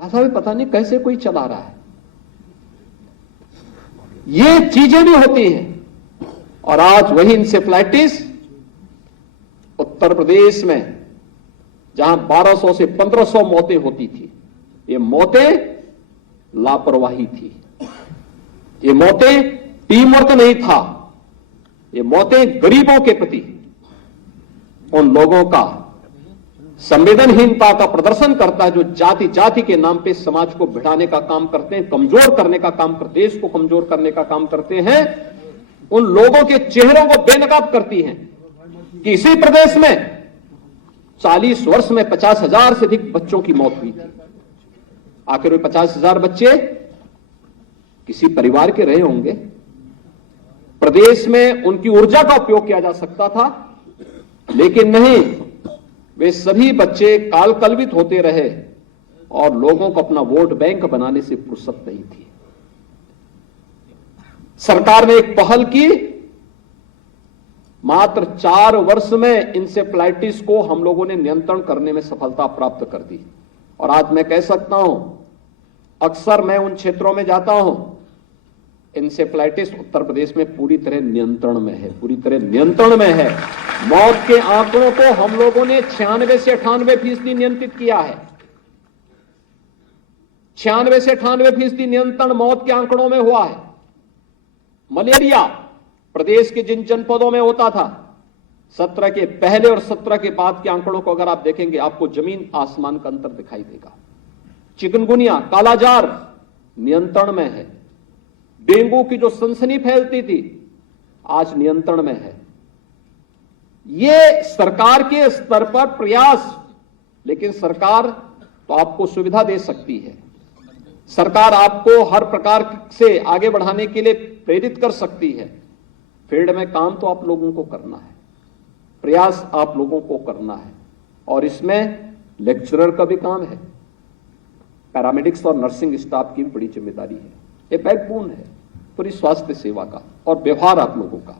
ऐसा भी पता नहीं कैसे कोई चला रहा है। ये चीजें भी होती हैं। और आज वही इंसेफ्लाइटिस उत्तर प्रदेश में जहां 1200 से 1500 मौतें होती थी, ये मौतें लापरवाही थी, ये मौतें टीम वर्क नहीं था, ये मौतें गरीबों के प्रति उन लोगों का संवेदनहीनता का प्रदर्शन करता है जो जाति जाति के नाम पे समाज को भिड़ाने का काम करते हैं, कमजोर करने का काम करते, देश को कमजोर करने का काम करते हैं। उन लोगों के चेहरों को बेनकाब करती हैं कि इसी प्रदेश में 40 वर्ष में 50,000 से अधिक बच्चों की मौत हुई थी। आखिर वे 50,000 बच्चे किसी परिवार के रहे होंगे। प्रदेश में उनकी ऊर्जा का उपयोग किया जा सकता था, लेकिन नहीं, वे सभी बच्चे कालकलवित होते रहे और लोगों को अपना वोट बैंक बनाने से फुर्सत नहीं थी। सरकार ने एक पहल की, मात्र 4 वर्ष में इंसेफ्लाइटिस को हम लोगों ने नियंत्रण करने में सफलता प्राप्त कर दी। और आज मैं कह सकता हूं, अक्सर मैं उन क्षेत्रों में जाता हूं, इंसेफ्लाइटिस उत्तर प्रदेश में पूरी तरह नियंत्रण में है, पूरी तरह नियंत्रण में है। मौत के आंकड़ों को हम लोगों ने 96 से 98% नियंत्रित किया है। 96 से 98% नियंत्रण मौत के आंकड़ों में हुआ है। मलेरिया प्रदेश के जिन जनपदों में होता था, 17 के पहले और 17 के बाद के आंकड़ों को अगर आप देखेंगे, आपको जमीन आसमान का अंतर दिखाई देगा। चिकनगुनिया, कालाजार नियंत्रण में है। डेंगू की जो सनसनी फैलती थी, आज नियंत्रण में है। ये सरकार के स्तर पर प्रयास, लेकिन सरकार तो आपको सुविधा दे सकती है, सरकार आपको हर प्रकार से आगे बढ़ाने के लिए प्रेरित कर सकती है। फील्ड में काम तो आप लोगों को करना है, प्रयास आप लोगों को करना है, और इसमें लेक्चरर का भी काम है, पैरामेडिक्स और नर्सिंग स्टाफ की भी बड़ी जिम्मेदारी है। ये बैकबोन है पूरी स्वास्थ्य सेवा का। और व्यवहार आप लोगों का,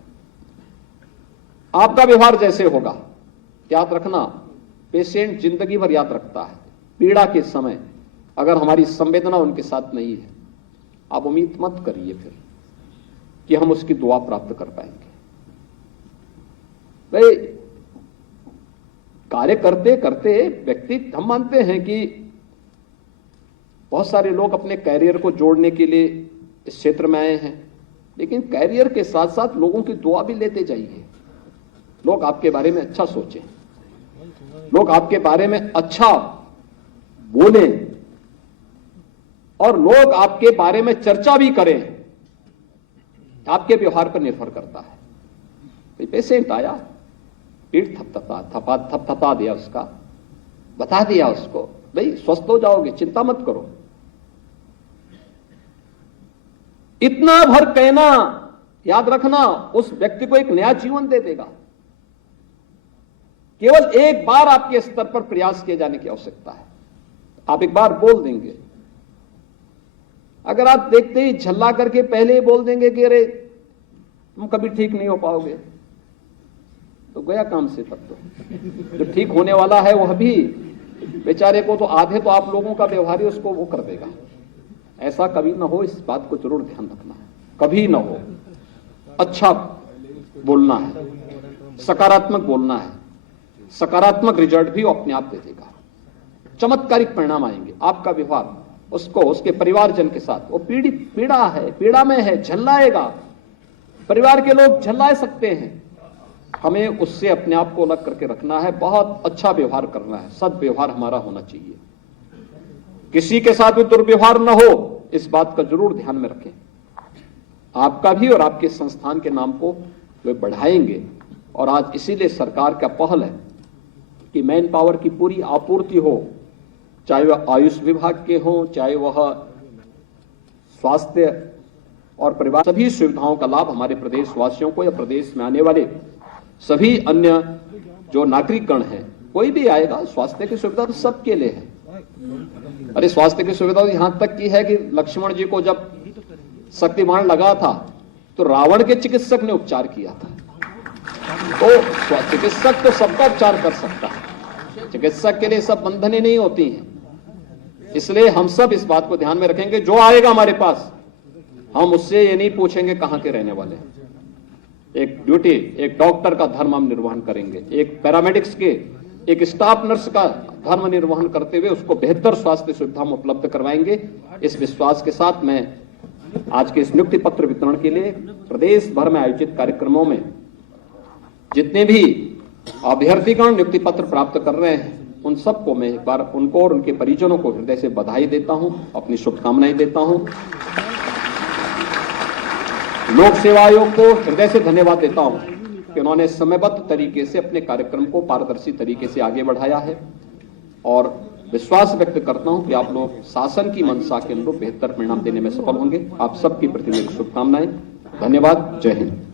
आपका व्यवहार जैसे होगा, याद रखना, पेशेंट जिंदगी भर याद रखता है। पीड़ा के समय अगर हमारी संवेदना उनके साथ नहीं है, आप उम्मीद मत करिए फिर कि हम उसकी दुआ प्राप्त कर पाएंगे। भाई, कार्य करते करते व्यक्ति, हम मानते हैं कि बहुत सारे लोग अपने कैरियर को जोड़ने के लिए इस क्षेत्र में आए हैं, लेकिन कैरियर के साथ साथ लोगों की दुआ भी लेते जाइए। लोग आपके बारे में अच्छा सोचें, लोग आपके बारे में अच्छा बोलें, और लोग आपके बारे में चर्चा भी करें। आपके व्यवहार पर निर्भर करता है। पेशेंट आया, पीठ थपथपा दिया उसका, बता दिया उसको, भाई स्वस्थ हो जाओगे, चिंता मत करो। इतना भर कहना, याद रखना, उस व्यक्ति को एक नया जीवन दे देगा। केवल एक बार आपके स्तर पर प्रयास किए जाने की आवश्यकता है। आप एक बार बोल देंगे, अगर आप देखते ही झल्ला करके पहले ही बोल देंगे कि अरे तुम कभी ठीक नहीं हो पाओगे, तो गया काम से। तब तो जो ठीक होने वाला है वह भी बेचारे को तो आधे तो आप लोगों का व्यवहार ही उसको वो कर देगा। ऐसा कभी ना हो, इस बात को जरूर ध्यान रखना है, कभी ना हो। अच्छा बोलना है, सकारात्मक बोलना है, सकारात्मक रिजल्ट भी वो अपने आप दे देगा, चमत्कारिक परिणाम आएंगे। आपका व्यवहार उसको, उसके परिवारजन के साथ, वो पीड़ा है, पीड़ा में है, झल्लाएगा, परिवार के लोग झल्ला सकते हैं। हमें उससे अपने आप को अलग करके रखना है, बहुत अच्छा व्यवहार करना है, सद्व्यवहार हमारा होना चाहिए, किसी के साथ भी दुर्व्यवहार न हो, इस बात का जरूर ध्यान में रखें। आपका भी और आपके संस्थान के नाम को वे बढ़ाएंगे। और आज इसीलिए सरकार का पहल है कि मैन पावर की पूरी आपूर्ति हो, चाहे वह आयुष विभाग के हों, चाहे वह स्वास्थ्य और परिवार, सभी सुविधाओं का लाभ हमारे प्रदेशवासियों को या प्रदेश में आने वाले सभी अन्य जो नागरिकगण हैं, कोई भी आएगा, स्वास्थ्य की सुविधा तो सबके लिए है। अरे स्वास्थ्य की सुविधा तो यहां तक की है कि लक्ष्मण जी को जब शक्तिबाण लगा था तो रावण के चिकित्सक ने उपचार किया था। तो चिकित्सक तो सबका उपचार कर सकता है, चिकित्सक के लिए सब बंधनें नहीं होती हैं। इसलिए हम सब इस बात को ध्यान में रखेंगे, जो आएगा हमारे पास हम उससे ये नहीं पूछेंगे कहां के रहने वाले हैं। एक ड्यूटी, एक डॉक्टर का धर्म हम निर्वहन करेंगे, एक पैरामेडिक्स के, एक स्टाफ नर्स का धर्म निर्वहन करते हुए उसको बेहतर स्वास्थ्य सुविधा हम उपलब्ध करवाएंगे। इस विश्वास के साथ मैं आज के इस नियुक्ति पत्र वितरण के लिए प्रदेश भर में आयोजित कार्यक्रमों में जितने भी अभ्यर्थीगण नियुक्ति पत्र प्राप्त कर रहे हैं उन सबको मैं एक बार उनको और उनके परिजनों को हृदय से बधाई देता हूं, अपनी शुभकामनाएं देता हूं। लोक सेवा आयोग को हृदय से धन्यवाद देता हूं कि उन्होंने समयबद्ध तरीके से अपने कार्यक्रम को पारदर्शी तरीके से आगे बढ़ाया है और विश्वास व्यक्त करता हूं कि आप लोग शासन की मंशा के अनुरूप बेहतर परिणाम देने में सफल होंगे। आप सबके प्रति मेरी शुभकामनाएं। धन्यवाद। जय हिंद।